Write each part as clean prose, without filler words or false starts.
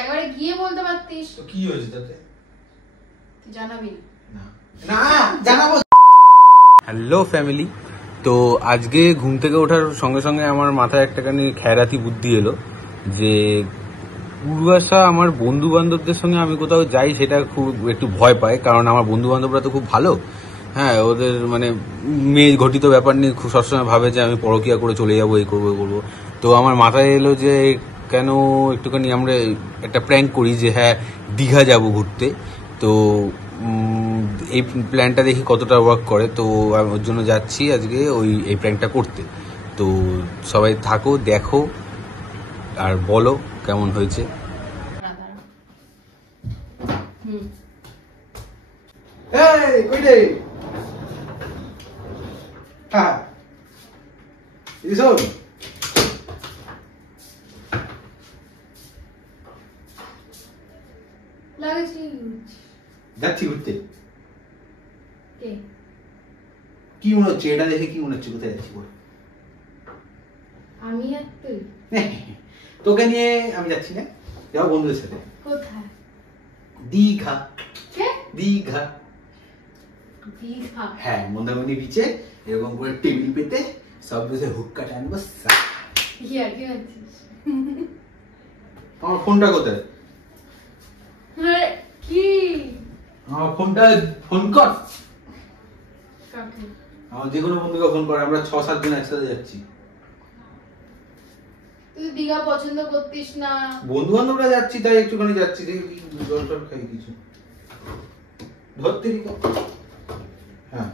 একবারে গিয়ে বলতে পারতিস। তো কি হয়েছে তাতে? তুই জানাবি না? না জানাবো। হ্যালো ফ্যামিলি, তো আজকে ঘুম থেকে ওঠার সঙ্গে সঙ্গে আমার মাথায় একটাখানি খেয়ারাতি বুদ্ধি এলো যে পূর্বাশা আমার বন্ধু বান্ধবদের সঙ্গে আমি কোথাও যাই সেটা খুব একটু ভয় পায়, কারণ আমার বন্ধু বান্ধবরা তো খুব ভালো। হ্যাঁ, ওদের মানে মেয়ে ঘটিত ব্যাপার নিয়ে খুব সবসময় ভাবে যে আমি পরকিয়া করে চলে যাবো, এই করবো করবো। তো আমার মাথায় এলো যে কেন একটুখানি আমরা একটা প্র্যাঙ্ক করি যে হ্যাঁ দীঘা যাব ঘুরতে। তো এই প্ল্যানটা দেখি কতটা ওয়ার্ক করে। তো আমি ওর জন্য যাচ্ছি আজকে এই প্র্যাঙ্কটা করতে। তো সবাই থাকো, দেখো আর বলো কেমন হয়েছে। এই কই রে? হ্যাঁ এসো। যাচ্ছি ঘুরতে। কি মনে হচ্ছে এটা দেখে? কি মনে হচ্ছে কোথায় যাচ্ছি বল? আমি আর তুই? তোকে নিয়ে আমি যাচ্ছি না, যাও বন্ধুদের সাথে। কোথায়? দীঘা। কে? দীঘা। দীঘা? হ্যাঁ, মন্দারমণি বিচে এরকম করে টেবিল পেতে সব বসে হুক্কা টানবো। কি আছিস? আমার ফোনটা কোথায়? কি? আমার ফোনটা ফোন কর। কাকে? আমার যে কোনো বন্ধুকে ফোন করে, আমরা 6-7 জন একসাথে যাচ্ছি। তুই দীঘা পছন্দ করতিস না? বন্ধু বান্ধবরা যাচ্ছি তাই একটুখানি যাচ্ছি, দেখি জল টল খাই কিছু ধরতে। হ্যাঁ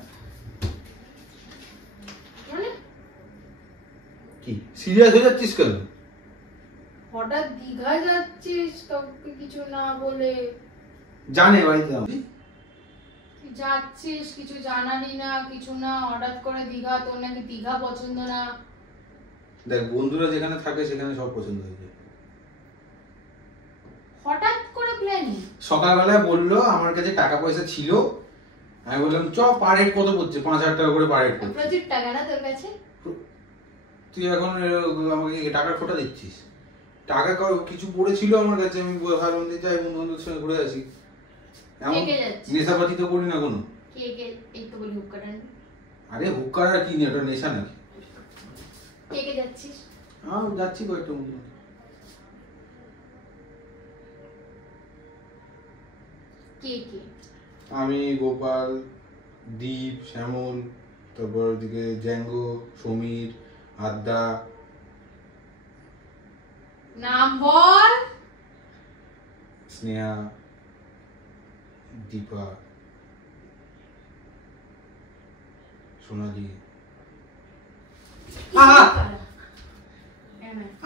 মানে কি সিরিয়াস হয়ে যাচ্ছিস কেন? হঠাৎ দীঘা যাচ্ছিস কাউকে কিছু না বলে? জানে বাড়িতে তুই যাচ্ছিস কিছু জানালি না, কিছু না, হঠাৎ করে দীঘা। তোর নাকি দীঘা পছন্দ না? দেখ, বন্ধুরা যেখানে থাকে সেখানে সব পছন্দ হয়ে যায়। হঠাৎ করে প্ল্যানিং? সকালবেলায় বললো আমার কাছে টাকা পয়সা ছিল, আমি বললাম চ। পার হেড কত পড়ছে? 5,000 টাকা করে পার হেড পড়ছে। প্রচুর টাকা না তোর কাছে? তুই এখন আমাকে টাকার খোটা দিচ্ছিস? টাকা কিছু পড়েছিল আমার কাছে, আমি ভাবলাম যে যাই বন্ধু বান্ধবের সঙ্গে ঘুরে আসি। এমন নেশাপাতি তো করি না কোনো। এই তো বলি হুক্কা টানবি। আরে হুক্কা আর কি, ওটা নেশা নাকি? কে যাচ্ছিস? যাচ্ছি কয়েকটা বন্ধু। কে? আমি, গোপাল, দীপ, শ্যামল, তারপর ওদিকে জ্যাঙ্গো, সমীর, আদ্দা। নাম বল। স্নেহা, দীপা, সোনালি।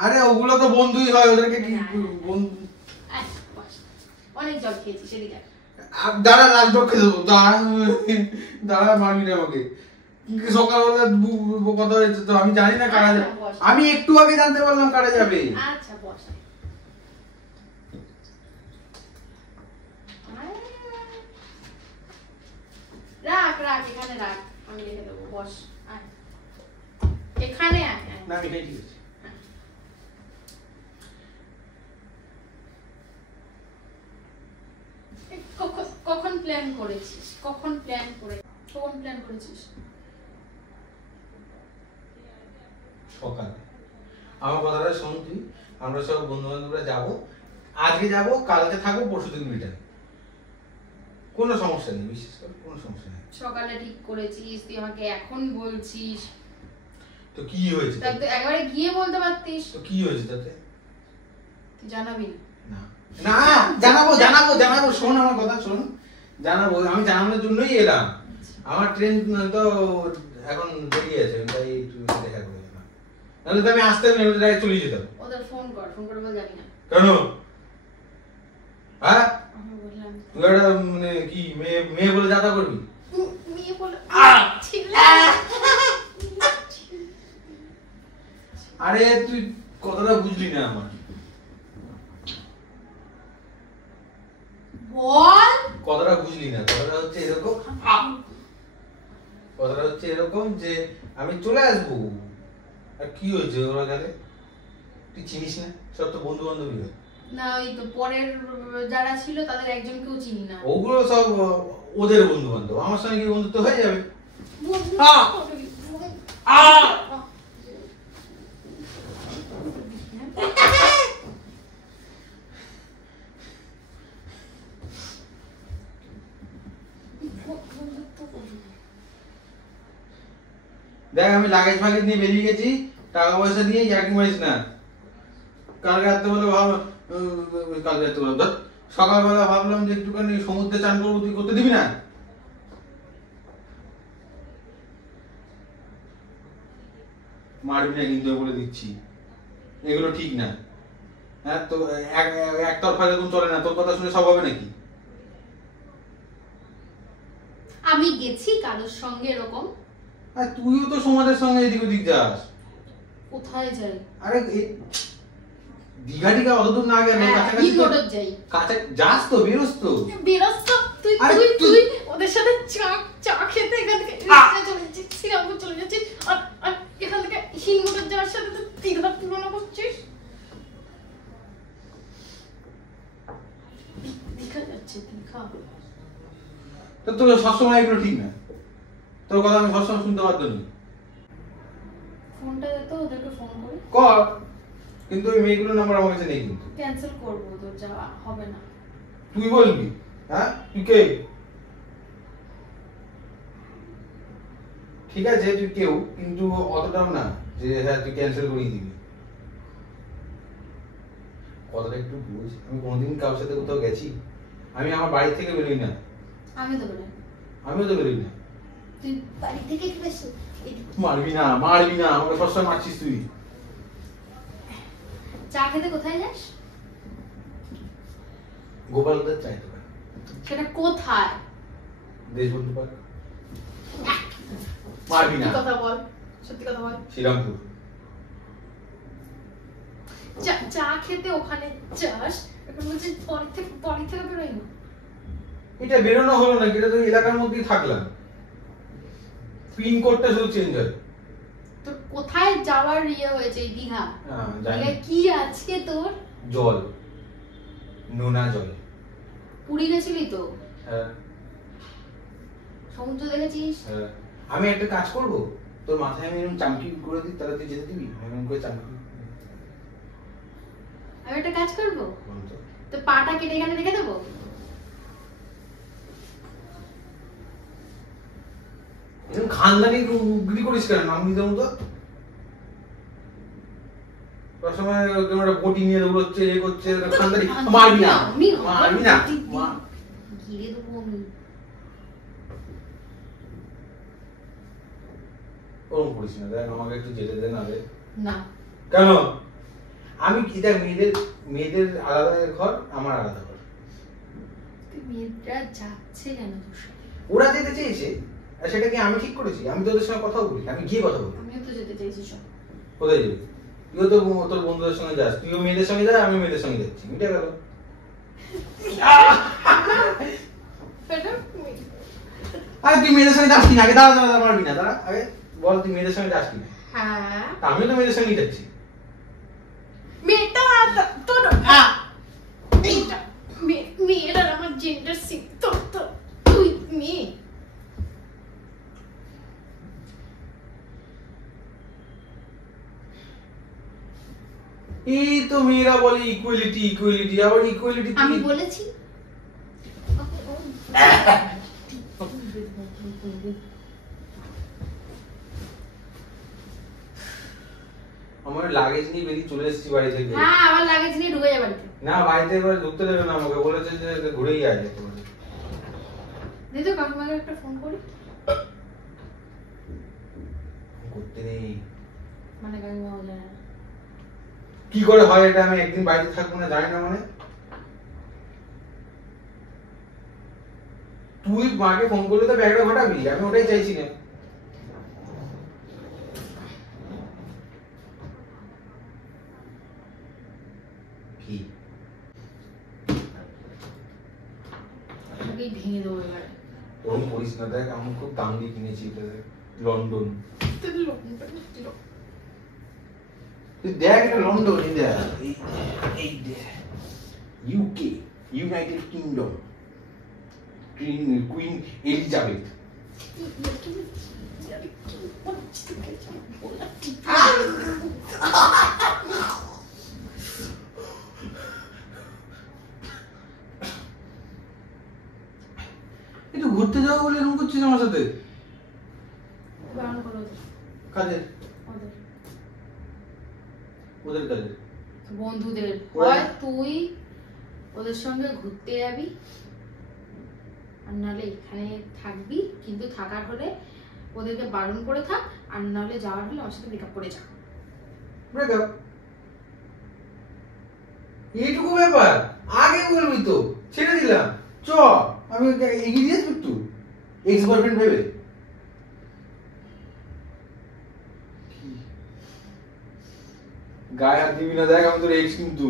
আরে ওগুলো তো বন্ধুই হয়, ওদেরকে কি বন্ধু? অনেক জল খেয়েছি সেদিকে। দাঁড়া, লাস্ট রক্ষে দেবো। দাঁড়া, মারবি না আমাকে। সকালবেলা কথা হয়েছে তো, আমি জানি না কারা যাবে। আমি একটু আগে জানতে পারলাম কারা যাবে। আচ্ছা বস। রাখ এখানে রাখ, আমি রেখে দেবো। বস এখানে। না আমি ঠিক আছে। কখন প্ল্যান করেছিস? কোন প্ল্যান করেছিস? সকালে। আমার কথাটা শোন তুই। আমরা সব বন্ধু বান্ধবরা যাবো, আজকে যাবো, কালকে থাকবো, পরশুদিন রিটার্ন। কোনো সমস্যা নেই, বিশেষ করে কোনো সমস্যা নেই। সকালে ঠিক করেছিস, তুই আমাকে এখন বলছিস তো কি হয়েছে? তুই একবারে গিয়ে বলতে পারতিস। তো কি হয়েছে তাতে? তুই জানাবি না? না জানাবো। শোন আমার কথা শোন, জানাবো। আমি জানানোর জন্যই এলাম। আমার ট্রেন তো এখন বেরিয়ে আছে, তাই একটু দেখা করে এলাম। নাহলে তো আমি আসতে চলে যেতাম। ওদের ফোন করে বল যাবি না কেন? হ্যাঁ, আমি বললাম তুই একটা মানে কি মেয়ে বলে যাতা করবি? মেয়ে বলে আরে তুই কথাটা বুঝলি না আমার। বল। কথাটা বুঝলি না। কথাটা হচ্ছে এরকম যে আমি চলে আসবো। আর কি হয়েছে ওরা গেলে? তুই চিনিস না, সব তো বন্ধু বান্ধবী হয়। না ওই তো পরের যারা ছিল তাদের একজনকেও চিনি না। ওগুলো সব ওদের বন্ধু বান্ধব, আমার সঙ্গে কি বন্ধুত্ব হয়ে যাবে? দেখ আমি লাগেজ ফাগেজ নিয়ে বেরিয়ে গেছি, টাকা পয়সা নিয়ে ইয়ার্কি মারিস না। কালকে রাত্রেবেলা ভাবলাম, কালকে রাত্রেবেলা ধর, সকালবেলা ভাবলাম যে একটুখানি সমুদ্রে চান করবো, তুই করতে দিবি না? মারবি না কিন্তু বলে দিচ্ছি, এগুলো ঠিক না। হ্যাঁ তো একতরফা এরকম চলে না, তোর কথা শুনে সব হবে নাকি? আমি গেছি কারোর সঙ্গে এরকম? আর তুইও তো সমাজের সঙ্গে এদিক ওদিক যাস। কোথায় যাই? আরে দীঘা টিঘা অতদূর না গেলে কাছাকাছি যাই। কাছে যাস তো, বেরোস তো। বেরোস তো তুই, তুই ওদের সাথে চা খেতে এখান থেকে চলে যাচ্ছিস, শ্রীরামপুর চলে যাচ্ছিস, আর এখান থেকে হিঙ্গলের যাওয়ার সাথে তো দীঘা তুলনা করছিস। দীঘা যাচ্ছে, দীঘা। তোর সবসময় এগুলো ঠিক না, তোর কথা আমি সবসময় শুনতে পারতো না। ফোনটা দে তো, ওদেরকে ফোন করি। কর, কিন্তু ওই মেয়েগুলোর নাম্বার আমার কাছে নেই কিন্তু। ক্যান্সেল করবো, তোর যাওয়া হবে না। তুই বলবি? হ্যাঁ তুই কে? ঠিক আছে তুই কেউ, কিন্তু অতটাও না যে হ্যাঁ তুই ক্যান্সেল করিয়ে দিবি। কথাটা একটু বুঝ। আমি কোনোদিন কারোর সাথে কোথাও গেছি? আমি আমার বাড়ি থেকে বেরোই না। আমি তো বেরোই। আমিও তো বেরোই না। তুই বাড়ি থেকে কি বেশ? মারবি না, মারবি না, আমাকে সবসময় মারছিস তুই। চা খেতে কোথায় যাস? গোপালদার চাই তো। সেটা কোথায়? দেশবন্ধু পার্ক। মারবি না। কথা বল, সত্যি কথা বল। শ্রীরামপুর। চা খেতে ওখানে যাস, এখন বলছিস বাড়ি থেকে বেরোই না। এটা বেরোনো হলো না, এটা তো এলাকার মধ্যেই থাকলাম। পিন কোডটা শুধু চেঞ্জ হয়। তোর কোথায় যাওয়ার ইয়ে হয়েছে? দীঘা। জানি। কি আজকে তোর? জল, নোনা জল। পুরী গেছিলি তো? হ্যাঁ। সমুদ্র দেখেছিস? হ্যাঁ। আমি একটা কাজ করব, তোর মাথায় আমি এরকম চামকি করে দিই, তাহলে তুই যেতে দিবি? এরকম করে চামকি। আমি একটা কাজ করবো, তো পাটা কেটে এখানে রেখে দেবো। এরকম খানদানি গুলি করিস কেন? নাম দিতে মতো সময় একটা বটি নিয়ে দৌড়চ্ছে, এ করছে, খানদানি। মারবি না, মারবি না, ঘিরে দেবো আমি। ওরকম করিস না, দেখ আমাকে একটু যেতে দে না রে। না। কেন? আমি কি দেখ, মেয়েদের আলাদা ঘর, আমার আলাদা ঘর। মেয়েরা যাচ্ছে কেন তোর সাথে? ওরা যেতে চেয়েছে, আর সেটা কি আমি ঠিক করেছি? আমি তোদের সঙ্গে কথাও বলি, আমি গিয়ে কথা বলি। আমিও তো যেতে চাইছি। সব কোথায় যাবি? তুইও তো তোর বন্ধুদের সঙ্গে যাস, তুইও মেয়েদের সঙ্গে যা, আমি মেয়েদের সঙ্গে যাচ্ছি, মিটে গেল। আরে তুই মেয়েদের সঙ্গে যাস কিনা? আগে দাঁড়া দাঁড়া, মারবি না, দাঁড়া আগে বল, তুই মেয়েদের সঙ্গে যাস কিনা? হ্যাঁ, আমিও তো মেয়েদের সঙ্গে যাচ্ছি। মেয়েটা তোর মেয়েরা আমার জেন্ডার সিক, তোর তুই মেয়ে। এই তো মেয়েরা বলে ইকুয়ালিটি ইকুয়ালিটি, আবার ইকুয়ালিটি আমি বলেছি? আমার লাগেজ নিয়ে বেরিয়ে চলে এসেছি বাড়ি থেকে। হ্যাঁ, আমার লাগেজ নিয়ে ঢুকে যাবে বাড়িতে। না, বাড়িতে এবার ঢুকতে দেবে না, আমাকে বলেছে যে ঘুরেই আয় একেবারে। দিদি কাকিমাকে একটা ফোন করি। করতে নেই মানে কাকিমা বলে না। কি করে হয় এটা? আমি একদিন বাড়িতে থাকবো না, জানি না মানে? তুই মাকে ফোন করলে তো ব্যাগটা ঘটাবি, আমি ওটাই চাইছি না। কি আমাকেই ভেঙে দেবো এবারে। ওরকম করিস না, দেখ আমি খুব দাম দিয়ে কিনেছি এটা, লন্ডন। তুই দেখ এটা লন্ডন ইন্ডিয়া এই UK United kingdom queen Elizabeth একটু ঘুরতে যাবো বলে এরকম করছিস আমার সাথে কাজের ওদের কাজের বন্ধুদের হয় তুই ওদের সঙ্গে ঘুরতে যাবি আর নাহলে এখানে থাকবি, কিন্তু থাকার হলে ওদেরকে বারণ করে থাক, আর নাহলে যাওয়ার হলে আমার সাথে ব্রেকআপ করে যা। ব্রেকআপ এইটুকু ব্যাপার, আগে বলবি তো, ছেড়ে দিলাম চ, আমি এগিয়ে দিয়েছি একটু এক্স বয়ফ্রেন্ড ভেবে। গায়ে হাত দিবি না, দেখ আমি তোর এক্স কিন্তু।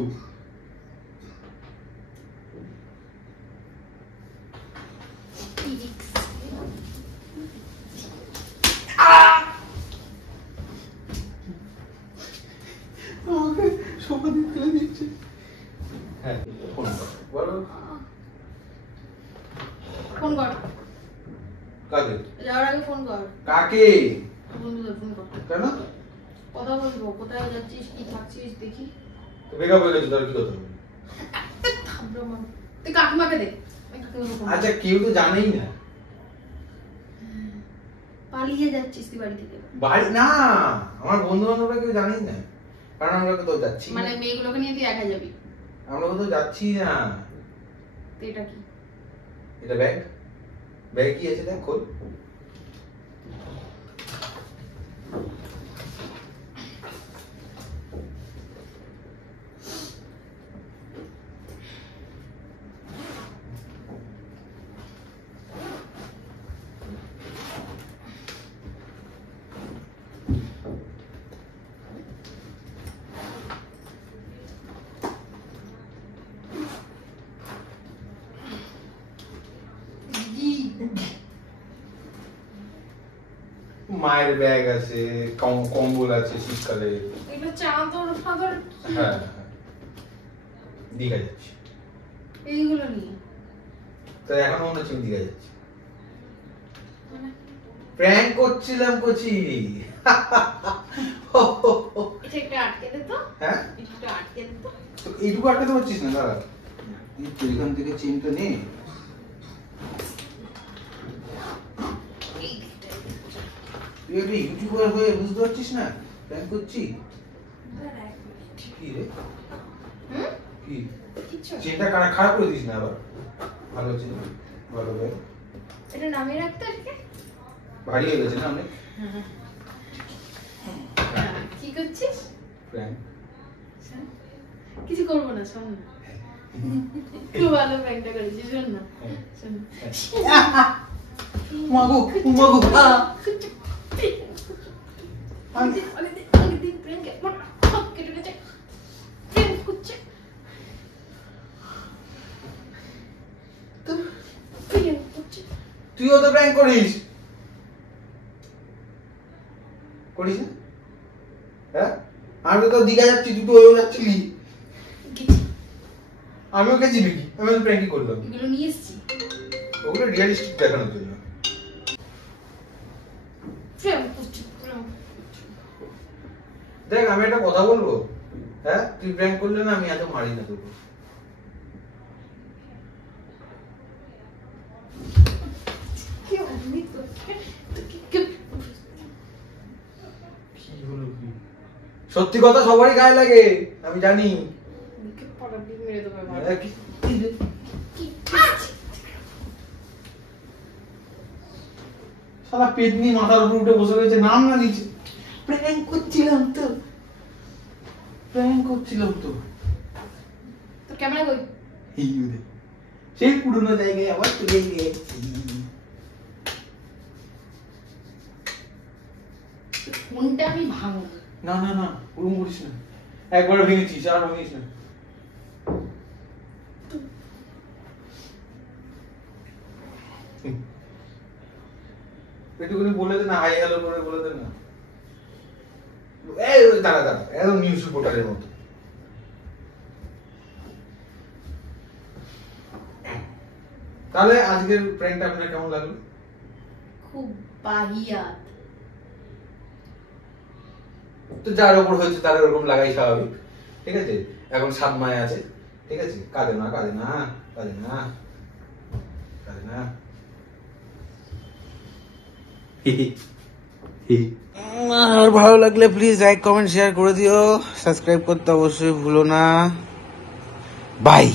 আমাকে সমাধি ফেলে দিচ্ছে। হ্যাঁ ফোন কর, বলো ফোন কর। কাকে? যাওয়ার আগে ফোন কর। কাকে? বন্ধুদের ফোন কর। কেন? কথা বলবো, কোথায় যাচ্ছিস, কি থাকছিস দেখি। ব্রেকআপ হয়ে গেছে, তার কি কথা বলবি? তুই কাকিমাকে দে। আচ্ছা কেউ তো জানেই না। পালিয়ে যাচ্ছিস তুই বাড়ি থেকে? বাড়ি না, আমার বন্ধু বান্ধবরা কেউ জানেই না, কারণ আমরা কোথাও যাচ্ছি না। মানে মেয়েগুলোকে নিয়ে তুই একা যাবি? আমরা কোথাও যাচ্ছি না। তো এটা কি? এটা ব্যাগ। ব্যাগে কি আছে দেখ, খোল। মায়ের ব্যাগ আছে, কম্বল আছে শীতকালে। এগুলো চাদর ফাদর। হ্যাঁ দীঘা যাচ্ছি এইগুলো নিয়ে। তো এখনো মনে হচ্ছে দীঘা যাচ্ছি। প্র্যাঙ্ক করছিলাম কচি। এটা একটু আটকে দে তো। হ্যাঁ এটা একটু আটকে দে তো। তো এইটুকু আটকাতে পারছিস না? দাঁড়া তুই এখান থেকে চেনটা নে। তুই একটা ইউটিউবার হয়ে বুঝতে পারছিস না প্র্যাঙ্ক করছি? কি রে কি চেনটা খারাপ করে দিস না আবার। ভালো চেন, ভালো ব্যাগ। এটা নামিয়ে রাখতে আজকে ভারী হয়ে গেছে না অনেক। কি করছিস? প্র্যাঙ্ক। কিছু করবো না, শোন না। খুব ভালো প্র্যাঙ্কটা করেছিস, শোন না। শোন মাগো মাগো আগের দিন প্র্যাঙ্ক একবার হাত কেটে গেছে। প্র্যাঙ্ক করছে, প্র্যাঙ্ক করছে। তুইও তো প্র্যাঙ্ক করিস করিস না? হ্যাঁ আমি তো দীঘা যাচ্ছি, তুই তো ওই যাচ্ছিলি। আমিও গেছি নাকি? আমি তো প্র্যাঙ্কই করলাম। এগুলো নিয়ে এসছি ওগুলো রিয়েলিস্টিক দেখানোর জন্য। প্র্যাঙ্ক করছে, প্র্যাঙ্ক। দেখ আমি একটা কথা বলবো, হ্যাঁ তুই প্র্যাঙ্ক করলে না আমি এত মারি না তোকে। সত্যি কথা সবারই গায়ে লাগে, আমি জানি। শালা পেতনি মাথার উপর উঠে বসে রয়েছে, নাম না নিচে। প্র্যাঙ্ক করছিলাম তো, প্র্যাঙ্ক করছিলাম তো। তোর ক্যামেরা কই? এই দে, সেই পুরনো জায়গায় আবার চলে গিয়েছি। ফোনটা আমি ভাঙবো। না না না ওরকম করিস না, একবার ভেঙেছিস আর ভাঙিস না। একটুখানি বলে দে না, হাই হ্যালো করে বলে দে না। এই দাঁড়া দাঁড়া, একদম নিউজ রিপোর্টারের মতো। তাহলে আজকের প্র্যাঙ্কটা আপনার কেমন লাগলো? খুব বাহিয়াত। তো যার উপর হয়েছে তার ওরকম লাগাই স্বাভাবিক, ঠিক আছে? এখন 7 মায় আছে, ঠিক আছে? কাঁদে না কাঁদে না কাঁদে না কাঁদে না। আর ভালো লাগলে প্লিজ লাইক কমেন্ট শেয়ার করে দিও, সাবস্ক্রাইব করতে অবশ্যই ভুলো না। বাই।